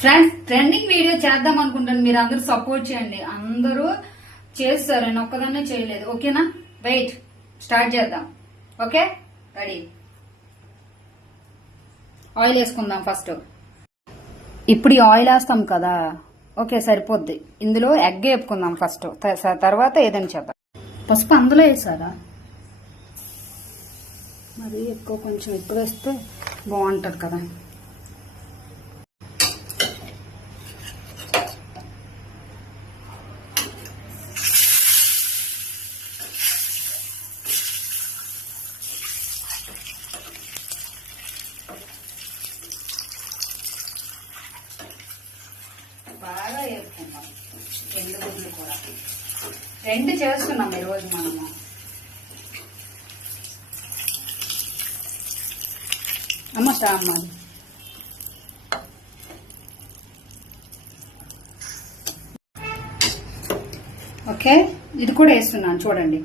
Friends trending video చేద్దాం అనుకుంటాను. మీరు అందరూ సపోర్ట్ చేయండి. అందరూ చేస్తారు, నేను ఒక్కదాన్నే చేయలేదు. ఓకేనా? వెయిట్, స్టార్ట్ చేద్దాం. Okay, ready. ఆయిల్ వేసుకుందాం ఫస్ట్. ఇప్పుడు ఈ ఆయిల్ వేస్తాం కదా, ఓకే సరిపోద్ది. ఇందులో ఎగ్ వేపుకుందాం ఫస్ట్, తర్వాత ఏదైనా చేద్దాం. పసుపు అందులో వేసారా? మరి ఎక్కువ, కొంచెం ఎక్కువ వేస్తే బాగుంటుంది కదా. బాగా వేసుకుందాం. రెండు గుడ్లు కూడా రెండు చేస్తున్నాం ఈరోజు మనము. అమ్మ అమ్మ ఓకే, ఇది కూడా వేస్తున్నాను చూడండి.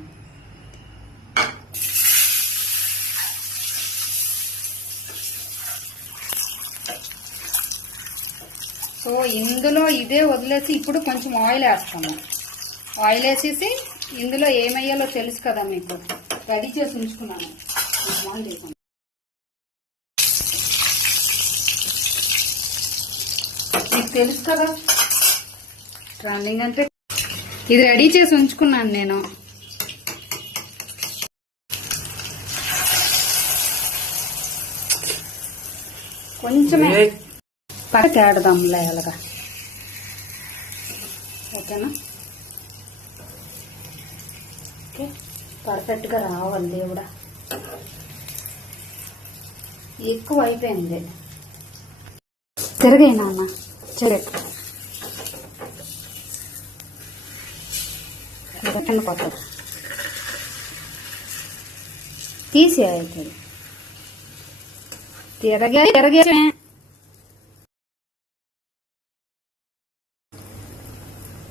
సో ఇందులో ఇదే వదిలేసి ఇప్పుడు కొంచెం ఆయిల్ వేస్తాము. ఆయిల్ వేసేసి ఇందులో ఏమయ్యాలో తెలుసు కదా మీకు, రెడీ చేసి ఉంచుకున్నాను. మీకు తెలుసు కదా ట్రెండింగ్ అంటే. ఇది రెడీ చేసి ఉంచుకున్నాను నేను. కొంచెమే తేడదాంలే అలాగా. ఓకేనా? ఓకే, పర్ఫెక్ట్గా రావాలి దేవుడా. ఎక్కువ అయిపోయింది. తిరగైనా అన్న చెరకు కొట్టదు, తీసి అవుతుంది. తిరగే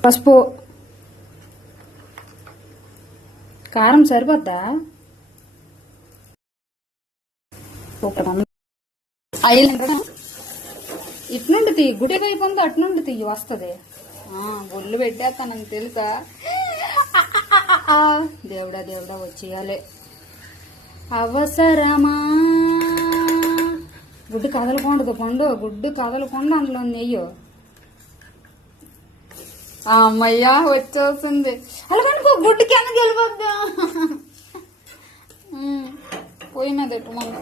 పసుపు, కారం సరిపోద్దా? ఇట్నుండి తీయి, గుడి వైపు ఉంది అట్నుండి తీయి, వస్తుంది. ఒళ్ళు పెట్టేస్తానని తెలుసా? దేవుడా దేవుడా వచ్చేయాలి. అవసరమా? గుడ్డు కదలకూడదు పండు, గుడ్డు కదలకుండా అందులో నెయ్యో. అమ్మయ్యా వచ్చేస్తుంది. అలా కనుకో గుడ్డు కింద గెలిపోద్దా. పొయ్యి మీద మనం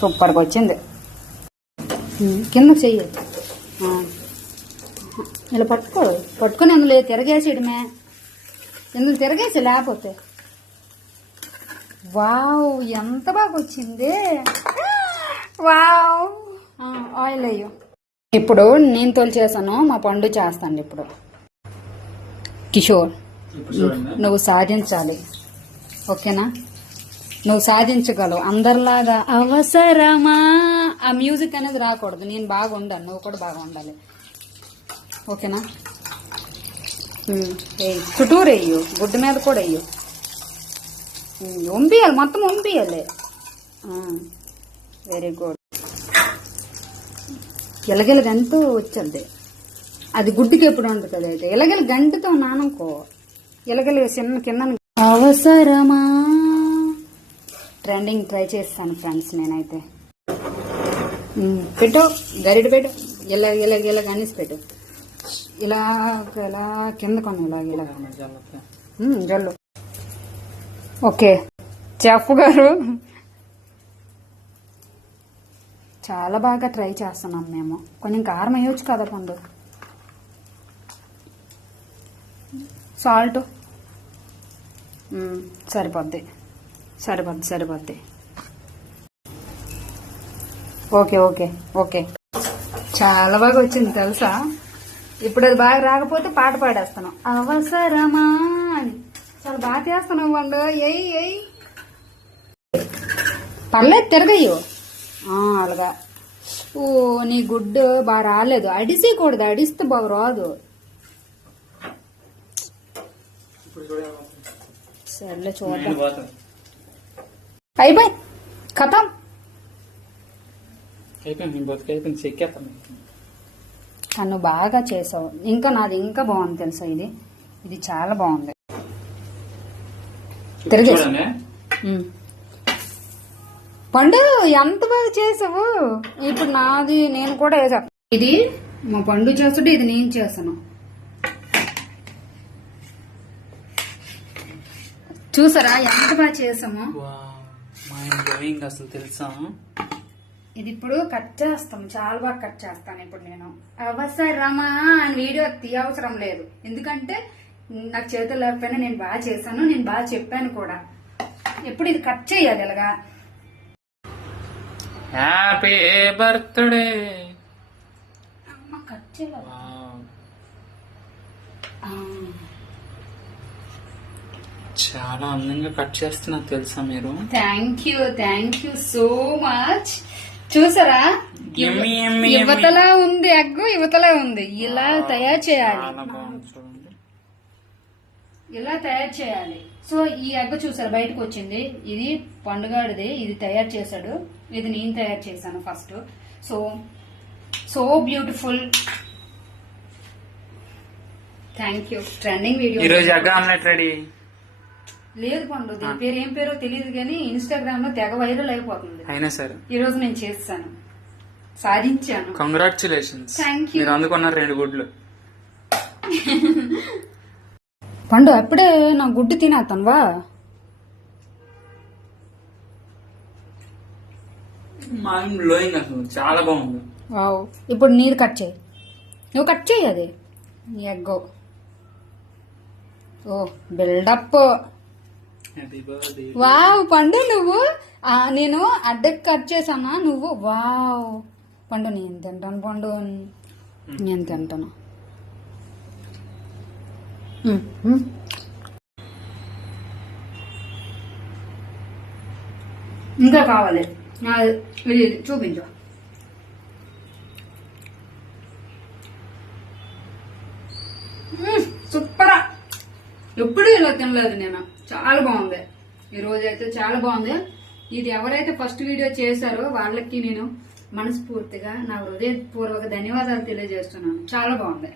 సూపర్గా వచ్చింది. కింద చెయ్యి ఇలా పట్టుకొని అందులో తిరగేసేయడమే. ఇందులో తిరగేసి లేకపోతే. వావ్, ఎంత బాగా వచ్చింది. వావ్, ఆయిల్ అయ్యో. ఇప్పుడు నేను తోలు చేశాను, మా పండు చేస్తాను ఇప్పుడు. కిషోర్, నువ్వు సాధించాలి. ఓకేనా? నువ్వు సాధించగలవు అందరిలాగా. అవసరమా? ఆ మ్యూజిక్ అనేది రాకూడదు. నేను బాగా ఉండాలి, నువ్వు కూడా బాగా ఉండాలి. ఓకేనా? చుట్టూరు వేయు, గుడ్డు మీద కూడా వేయు. వంపియాలి, మొత్తం వంపియాలి. Very good. ఎలగెల గంటూ వచ్చద్ది. అది గుడ్డుకి ఎప్పుడు ఉంటుంది. అయితే ఎలగెల గంటతో నానకో, ఎలగెల చిన్న కింద. అవసరమా? ట్రెండింగ్ ట్రై చేస్తాను ఫ్రెండ్స్ నేనైతే. పెట్టు, గరిట పెట్టు, ఇలాగ అనేసి పెట్టు. ఇలా ఇలా కింద కొను, ఇలా జల్లు. ఓకే చెఫ్ గారు, చాలా బాగా ట్రై చేస్తున్నాం మేము. కొంచెం కారం వేయవచ్చు కదా పండు. సాల్ట్ సరిపోద్ది. ఓకే ఓకే ఓకే, చాలా బాగా వచ్చింది తెలుసా. ఇప్పుడు అది బాగా రాకపోతే పాట పాడేస్తాను. అవసరమా అని చాలా బాగా చేస్తున్నావు పండు. ఎయ్ పర్లేదు, తిరగయ్యో అలాగా. ఓ నీ గుడ్డు బాగా రాలేదు. అడిసేయకూడదు, అడిస్తే బాగా రాదు. సర్లే చూద్దాం. అయిపోయి కథం. అయిపోయింది బతుకైపోయింది చెక్కేస్తాను. నన్ను బాగా చేసావు. ఇంకా నాది ఇంకా బాగుంది తెలుసా, ఇది చాలా బాగుంది. తిరిగేసి. చూడండి పండు ఎంత బాగా చేసావు. ఇప్పుడు నాది నేను కూడా వేసా. ఇది మా పండు చేస్తుంటే ఇది నేను చేస్తాను. చూసారా ఎంత బాగా చేసాము. మైండ్ బ్లోయింగ్ అసలు తెలుసా. ఇది ఇప్పుడు కట్ చేస్తాం, చాలా బాగా కట్ చేస్తాను. ఇప్పుడు నేను అవసరమా అని వీడియో తీయవసరం లేదు, ఎందుకంటే నాకు చేతులు లేకపోయినా నేను బాగా చేశాను, నేను బాగా చెప్పాను కూడా. ఎప్పుడు ఇది కట్ చేయాలి ఇలాగా. Happy birthday. అమ్మ కట్ చేయాలి. చాలా అందంగా కట్ చేస్తున్నా తెలుసా మీరు. Thank you so much. చూసారా యువతలా ఉంది ఎగ్, యువతలా ఉంది. ఇలా తయారు చేయాలి, ఇలా తయారు చేయాలి. సో ఈ ఎగ్ చూసారు బయటకు వచ్చింది. ఇది పండుగాడిది, ఇది తయారు చేశాడు, ఇది నేను తయారు చేశాను first. So beautiful. Thank you. Trending video. ఈరోజు ఎగ్ ఆమ్లెట్ రెడీ. లేదు పండు, దీని పేరు ఏం పేరో తెలియదు కానీ ఇన్స్టాగ్రామ్ లో తెగ వైరల్ అయిపోతుంది. అయినా సరే ఈ రోజు నేను చేస్తాను, సాధించాను. కంగ్రాచులేషన్స్. Thank you. మీరు అందుకున్నారు 2 గుడ్లు. పండు అప్పుడే నా గుడ్డు తినేస్తానువా. మైండ్ బ్లోయింగ్ అసలు చాలా బాగుంది. వావ్. ఇప్పుడు నీది కట్ చేయి, నువ్వు కట్ చేయి అది ఎగ్గో. ఓ బిల్డప్. వావ్ పండు నువ్వు, నేను అడ్డకి కట్ చేశానా నువ్వు. వావ్ పండు నేను తింటాను, పండు నేను తింటాను. ఇంకా కావాలి, ఇది చూపించు. సూపరా. ఎప్పుడు ఇలా తినలేదు నేను. చాలా బాగుంది, ఈ రోజు అయితే చాలా బాగుంది. ఇది ఎవరైతే ఫస్ట్ వీడియో చేశారో వాళ్ళకి నేను మనస్ఫూర్తిగా నా హృదయపూర్వక ధన్యవాదాలు తెలియజేస్తున్నాను. చాలా బాగుంది.